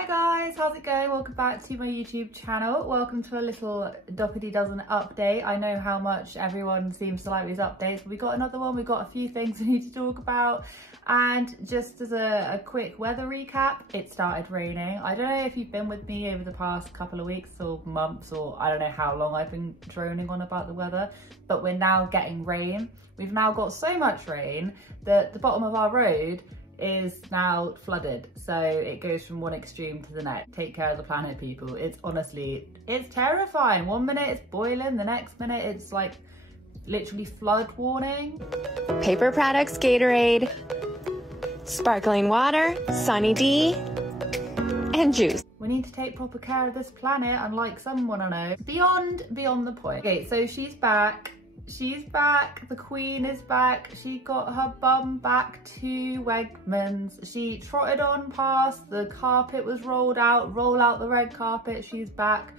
Hi guys, how's it going? Welcome back to my YouTube channel. Welcome to a little Dougherty Dozen update. I know how much everyone seems to like these updates, but we got another one. We've got a few things we need to talk about. And just as a quick weather recap, it started raining. I don't know if you've been with me over the past couple of weeks or months, or I don't know how long I've been droning on about the weather, but we're now getting rain. We've now got so much rain that the bottom of our road is now flooded, so it goes from one extreme to the next. Take care of the planet, people. It's honestly, it's terrifying. One minute it's boiling, the next minute it's like literally flood warning. Paper products, Gatorade, sparkling water, Sunny D, and juice. We need to take proper care of this planet, unlike someone I know. Beyond the point. Okay, so she's back. She's back, the Queen is back. She got her bum back to Wegmans. She trotted on past, the carpet was rolled out, roll out the red carpet, she's back.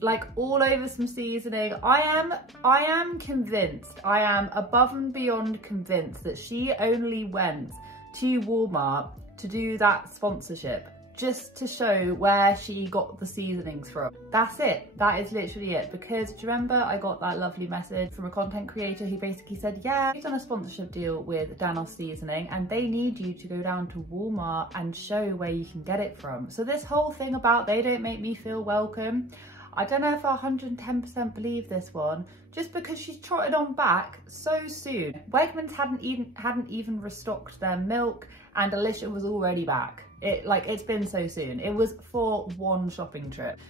Like all over some seasoning. I am convinced, I am above and beyond convinced that she only went to Walmart to do that sponsorship, just to show where she got the seasonings from. That's it. That is literally it. Because do you remember I got that lovely message from a content creator who basically said, yeah, we've done a sponsorship deal with Danos Seasoning and they need you to go down to Walmart and show where you can get it from. So this whole thing about they don't make me feel welcome, I don't know if I 110% believe this one, just because she's trotted on back so soon. Wegmans hadn't even restocked their milk and Alicia was already back. It's been so soon. It was for one shopping trip.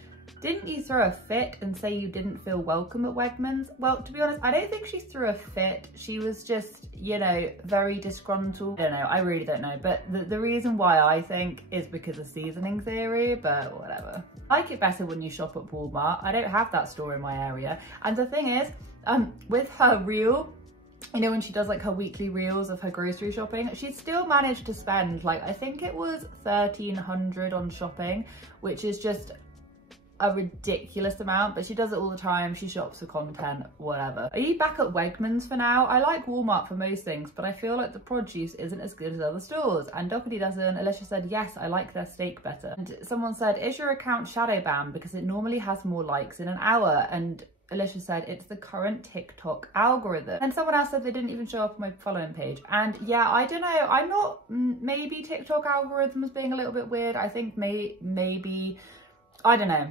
Didn't you throw a fit and say you didn't feel welcome at Wegmans? Well, to be honest, I don't think she threw a fit. She was just, you know, very disgruntled. I don't know, I really don't know. But the reason why I think is because of seasoning theory, but whatever. I like it better when you shop at Walmart. I don't have that store in my area. And the thing is, with her reel, you know, when she does like her weekly reels of her grocery shopping, she still managed to spend like, I think it was $1,300 on shopping, which is just a ridiculous amount, but she does it all the time. She shops for content, whatever. Are you back at Wegmans for now? I like Walmart for most things, but I feel like the produce isn't as good as other stores. And Dougherty Dozen, Alicia said, yes, I like their steak better. And someone said, is your account shadow banned because it normally has more likes in an hour? And Alicia said, it's the current TikTok algorithm. And someone else said they didn't even show up on my following page. And yeah, I don't know, I'm not, maybe TikTok algorithms being a little bit weird. I think maybe, I don't know.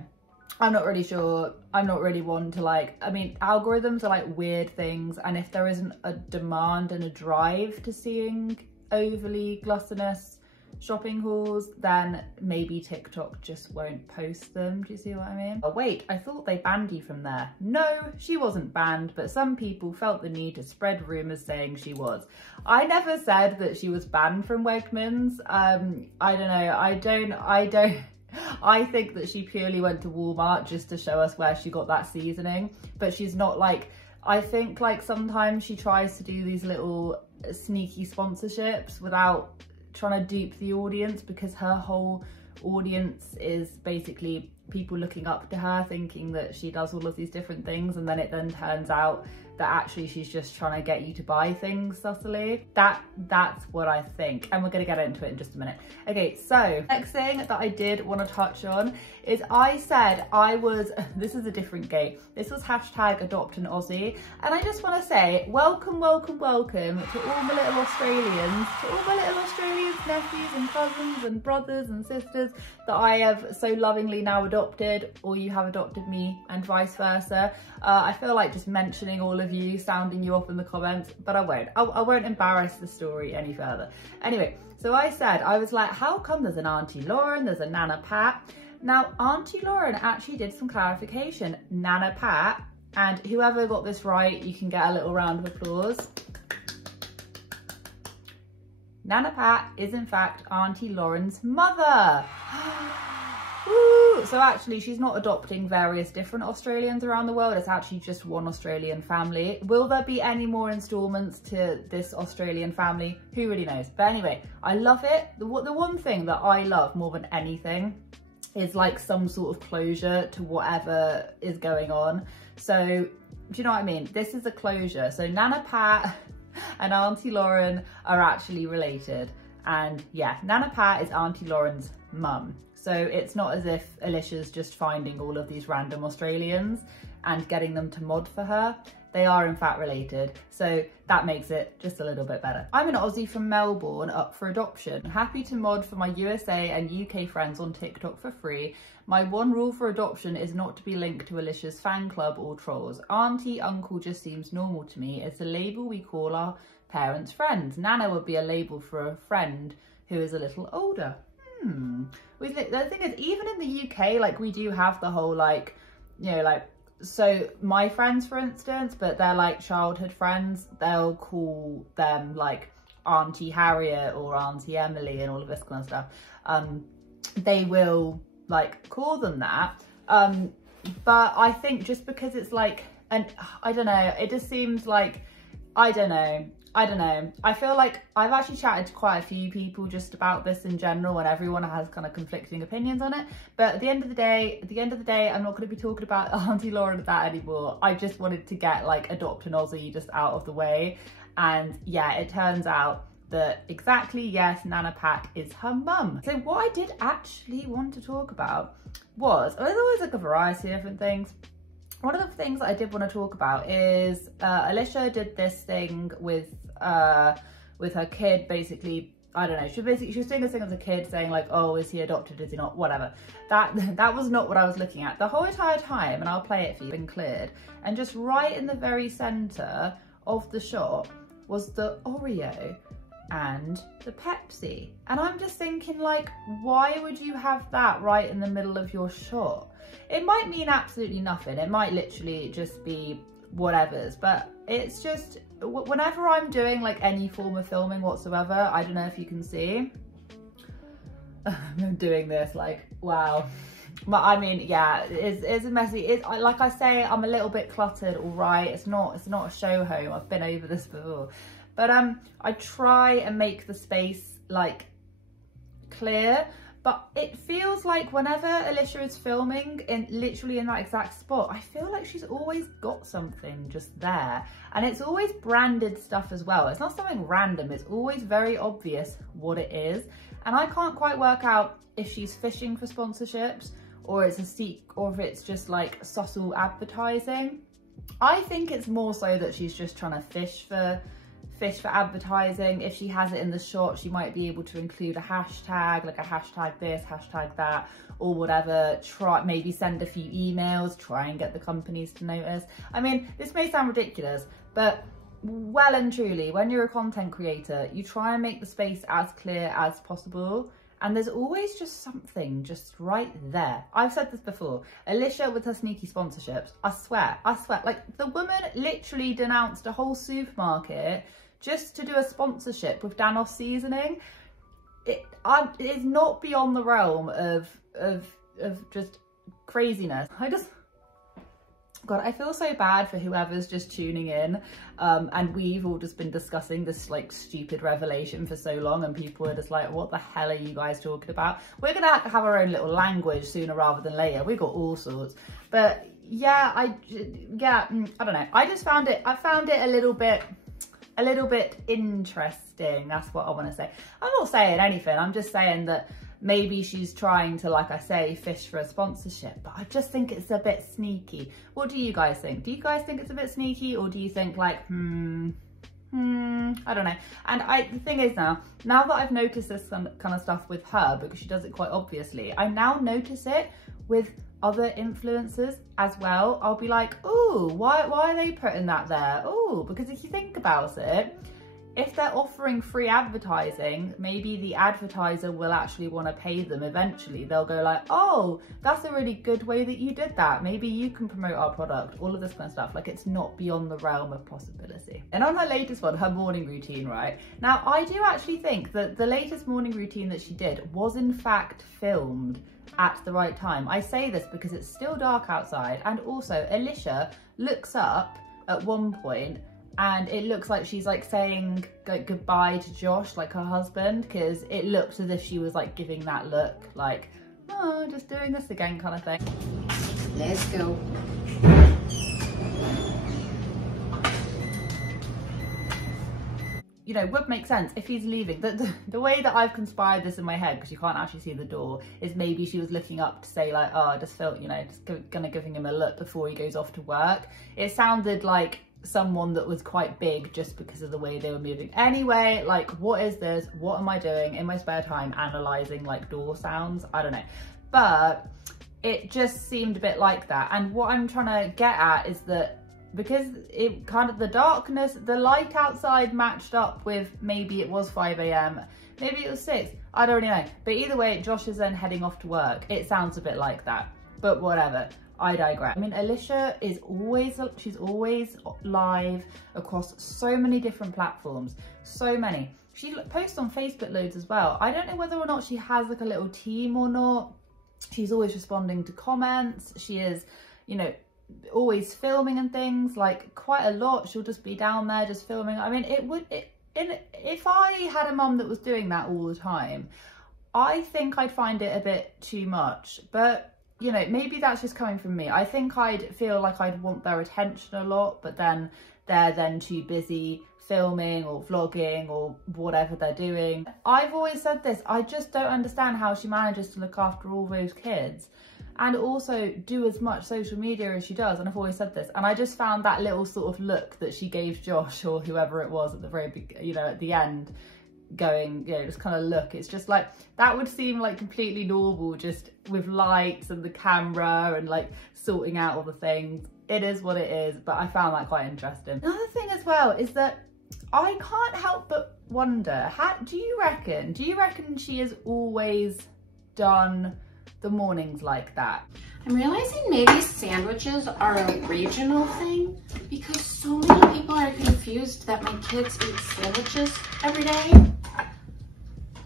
I'm not really sure. I'm not really one to like, I mean, algorithms are like weird things. And if there isn't a demand and a drive to seeing overly gluttonous shopping hauls, then maybe TikTok just won't post them. Do you see what I mean? Oh wait, I thought they banned you from there. No, she wasn't banned, but some people felt the need to spread rumours saying she was. I never said that she was banned from Wegmans. I don't know, I think that she purely went to Walmart just to show us where she got that seasoning, but she's not like, I think like sometimes she tries to do these little sneaky sponsorships without trying to dupe the audience, because her whole audience is basically people looking up to her thinking that she does all of these different things, and then it then turns out that actually she's just trying to get you to buy things subtly. That's what I think, and we're gonna get into it in just a minute. Okay, so next thing that I did want to touch on is I said I was, this is a different gate, this was hashtag adopt an Aussie, and I just want to say welcome to all my little Australians, nephews and cousins and brothers and sisters that I have so lovingly now adopted, or you have adopted me, and vice versa. I feel like just mentioning all of you, sounding you off in the comments, but I won't. I won't embarrass the story any further. Anyway, so I said, I was like, how come there's an Auntie Lauren, there's a Nana Pat? Now, Auntie Lauren actually did some clarification. Nana Pat, and whoever got this right, you can get a little round of applause. Nana Pat is in fact Auntie Lauren's mother. Woo! So actually she's not adopting various different Australians around the world, it's actually just one Australian family. Will there be any more installments to this Australian family? Who really knows? But anyway, I love it. The one thing that I love more than anything is like some sort of closure to whatever is going on. So do you know what I mean? This is a closure. So Nana Pat and Auntie Lauren are actually related. And yeah, Nana Pat is Auntie Lauren's mum. So it's not as if Alicia's just finding all of these random Australians and getting them to mod for her. They are in fact related, so that makes it just a little bit better. I'm an Aussie from Melbourne up for adoption. Happy to mod for my USA and UK friends on TikTok for free. My one rule for adoption is not to be linked to Alicia's fan club or trolls. Auntie, uncle just seems normal to me. It's a label we call our parents' friends. Nana would be a label for a friend who is a little older. The thing is, even in the UK, like, we do have the whole, like, you know, like, so my friends, for instance, but they're like childhood friends, they'll call them like Auntie Harriet or Auntie Emily and all of this kind of stuff. They will like call them that. But I think just because it's like, and I don't know, it just seems like, I don't know. I feel like I've actually chatted to quite a few people just about this in general, and everyone has kind of conflicting opinions on it. But at the end of the day, I'm not going to be talking about Auntie Lauren and that anymore. I just wanted to get like Adopt an Aussie just out of the way. And yeah, it turns out that exactly, yes, Nana Pack is her mum. So what I did actually want to talk about was, there's always like a variety of different things. One of the things that I did want to talk about is Alicia did this thing with her kid, basically. I don't know, she was doing this thing as a kid saying like, oh, is he adopted, is he not, whatever. That was not what I was looking at. The whole entire time, and I'll play it for you, been cleared, and just right in the very centre of the shot was the Oreo and the Pepsi. And I'm just thinking like, why would you have that right in the middle of your shot? It might mean absolutely nothing. It might literally just be whatever's, but it's just, whenever I'm doing like any form of filming whatsoever, I don't know if you can see, I'm doing this like, wow. But I mean, yeah, it's a messy, like I say, I'm a little bit cluttered, all right. It's not a show home. I've been over this before. But I try and make the space like clear, but it feels like whenever Alicia is filming literally in that exact spot, I feel like she's always got something just there. And it's always branded stuff as well. It's not something random. It's always very obvious what it is. And I can't quite work out if she's fishing for sponsorships or it's a seek, or if it's just like subtle advertising. I think it's more so that she's just trying to fish for advertising. If she has it in the shot, she might be able to include a hashtag, like a hashtag this, hashtag that, or whatever. Maybe send a few emails, try and get the companies to notice. I mean, this may sound ridiculous, but well and truly, when you're a content creator, you try and make the space as clear as possible. And there's always just something just right there. I've said this before. Alicia with her sneaky sponsorships, I swear, like the woman literally denounced a whole supermarket just to do a sponsorship with Danos seasoning. It is not beyond the realm of just craziness. God, I feel so bad for whoever's just tuning in, and we've all just been discussing this like stupid revelation for so long, and people are just like, what the hell are you guys talking about? We're gonna have our own little language sooner rather than later. We've got all sorts. But yeah, I don't know. I found it a little bit interesting. That's what I want to say. I'm not saying anything. I'm just saying that maybe she's trying to, like I say, fish for a sponsorship, but I just think it's a bit sneaky. What do you guys think? Do you guys think it's a bit sneaky, or do you think like, I don't know. And the thing is now that I've noticed this kind of stuff with her, because she does it quite obviously, I now notice it with other influencers as well. I'll be like, oh, why are they putting that there? Oh, because if you think about it, if they're offering free advertising, maybe the advertiser will actually want to pay them eventually. They'll go like, oh, that's a really good way that you did that. Maybe you can promote our product, all of this kind of stuff. Like, it's not beyond the realm of possibility. And on her latest one, her morning routine, right? Now, I do actually think that the latest morning routine that she did was in fact filmed at the right time. I say this because it's still dark outside, and also Alicia looks up at one point and it looks like she's like saying goodbye to Josh, like her husband, because it looks as if she was like giving that look like, oh, just doing this again kind of thing. Let's go. you know, would make sense if he's leaving. The way that I've conspired this in my head, because you can't actually see the door, is maybe she was looking up to say like, oh, I just felt, you know, just gonna giving him a look before he goes off to work. It sounded like someone that was quite big just because of the way they were moving. Anyway, like, what is this? What am I doing in my spare time analysing like door sounds? I don't know. But it just seemed a bit like that. And what I'm trying to get at is that because it kind of, the darkness, the light outside matched up with, maybe it was 5 AM, maybe it was 6, I don't really know. But either way, Josh is then heading off to work. It sounds a bit like that, but whatever. I digress. I mean, Alicia is always, she's always live across so many different platforms, so many. She posts on Facebook loads as well. I don't know whether or not she has like a little team or not. She's always responding to comments. She is, you know, always filming and things, like quite a lot. She'll just be down there just filming. I mean, if I had a mum that was doing that all the time, I think I'd find it a bit too much. But you know, maybe that's just coming from me. I think I'd feel like I'd want their attention a lot, but then they're then too busy filming or vlogging or whatever they're doing. I've always said this, I just don't understand how she manages to look after all those kids and also do as much social media as she does. And I've always said this, and I just found that little sort of look that she gave Josh or whoever it was at the very big, you know, at the end, going, you know, just kind of look, it's just like, that would seem like completely normal, just with lights and the camera and like sorting out all the things. It is what it is, but I found that quite interesting. Another thing as well is that I can't help but wonder, do you reckon she has always done the mornings like that? I'm realizing maybe sandwiches are a regional thing because so many people are confused that my kids eat sandwiches every day.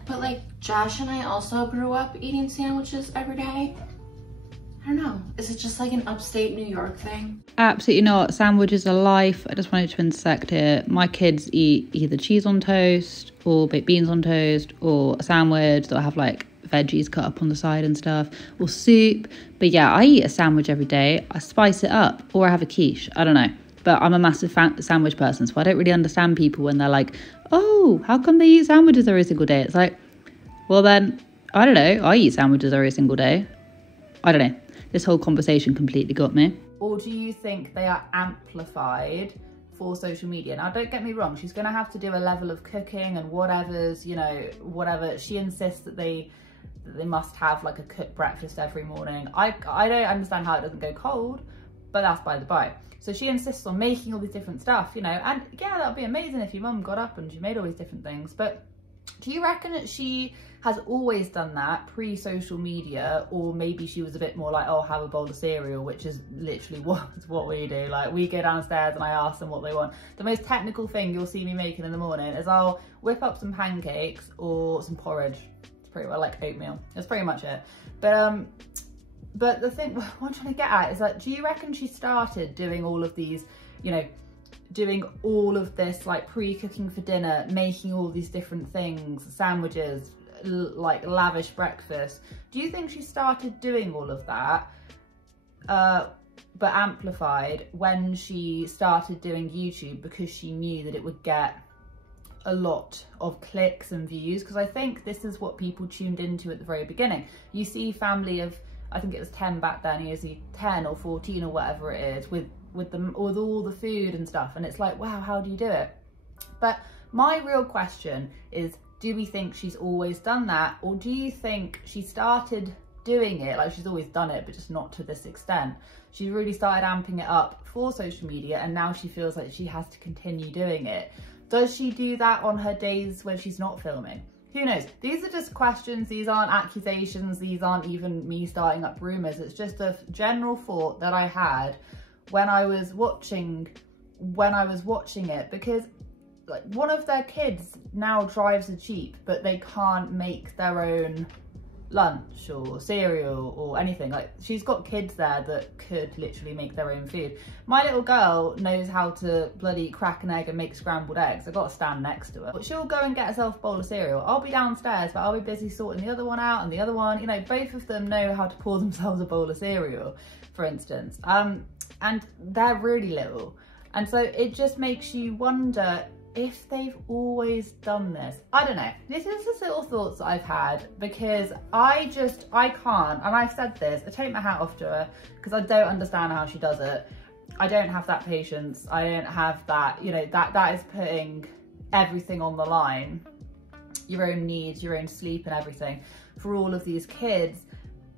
But like Josh and I also grew up eating sandwiches every day. I don't know. Is it just like an upstate New York thing? Absolutely not. Sandwiches are life. I just wanted to intersect here. My kids eat either cheese on toast or baked beans on toast or a sandwich that'll have like veggies cut up on the side and stuff, or soup. But yeah, I eat a sandwich every day. I spice it up, or I have a quiche. I don't know. But I'm a massive sandwich person, so I don't really understand people when they're like, oh, how come they eat sandwiches every single day? It's like, well then, I don't know. I eat sandwiches every single day. I don't know. This whole conversation completely got me. Or do you think they are amplified for social media? Now, don't get me wrong, she's going to have to do a level of cooking and whatever's, you know, whatever. She insists that they must have like a cooked breakfast every morning. I don't understand how it doesn't go cold, but that's by the by. So she insists on making all these different stuff, you know, and yeah, that would be amazing if your mum got up and she made all these different things. But do you reckon that she has always done that pre-social media, or maybe she was a bit more like, oh, have a bowl of cereal, which is literally what we do. Like, we go downstairs and I ask them what they want. The most technical thing you'll see me making in the morning is I'll whip up some pancakes or some porridge. It's pretty well like oatmeal. That's pretty much it. But the thing, what I'm trying to get at is that, do you reckon she started doing all of these, you know, doing all of this like pre-cooking for dinner, making all these different things, sandwiches, like lavish breakfast? Do you think she started doing all of that, but amplified when she started doing YouTube because she knew that it would get a lot of clicks and views? Because I think this is what people tuned into at the very beginning. You see family of, I think it was 10 back then, he was 10 or 14 or whatever it is, with all the food and stuff, and it's like, wow, how do you do it? But my real question is, do we think she's always done that, or do you think she started doing it, like she's always done it but just not to this extent? She really started amping it up for social media and now she feels like she has to continue doing it. Does she do that on her days when she's not filming? Who knows? These are just questions. These aren't accusations. These aren't even me starting up rumours. It's just a general thought that I had when I was watching it, because like one of their kids now drives a Jeep, but they can't make their own lunch or cereal or anything. Like, she's got kids there that could literally make their own food. My little girl knows how to bloody crack an egg and make scrambled eggs. I've got to stand next to her. But she'll go and get herself a bowl of cereal. I'll be downstairs, but I'll be busy sorting the other one out, and the other one, you know, both of them know how to pour themselves a bowl of cereal, for instance. And they're really little. And so it just makes you wonder, if they've always done this. I don't know. This is just little thoughts that I've had, because I can't, and I've said this, I take my hat off to her because I don't understand how she does it. I don't have that patience. I don't have that, you know, that is putting everything on the line, your own needs, your own sleep and everything for all of these kids.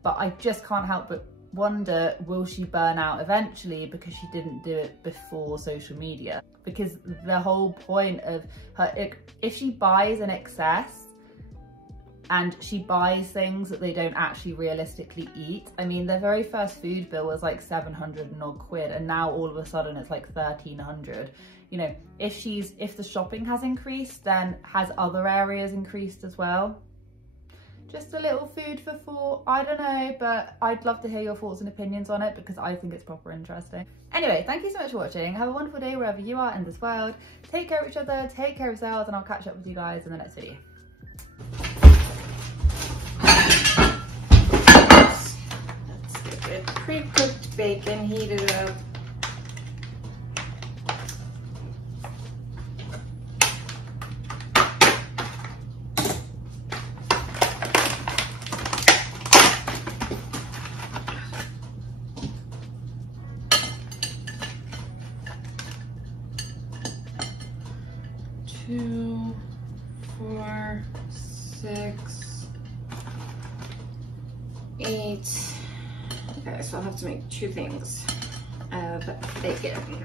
But I just can't help but wonder, will she burn out eventually because she didn't do it before social media? Because the whole point of her, if she buys in excess and she buys things that they don't actually realistically eat, I mean, their very first food bill was like 700 and odd quid, and now all of a sudden it's like 1,300. You know, if the shopping has increased, then has other areas increased as well? Just a little food for thought. I don't know, but I'd love to hear your thoughts and opinions on it, because I think it's proper interesting. Anyway, thank you so much for watching. Have a wonderful day wherever you are in this world. Take care of each other, take care of yourselves, and I'll catch up with you guys in the next video. Let's get the pre-cooked bacon heated up. Two, 4, 6, 8. Okay, so I'll have to make 2 things of bacon.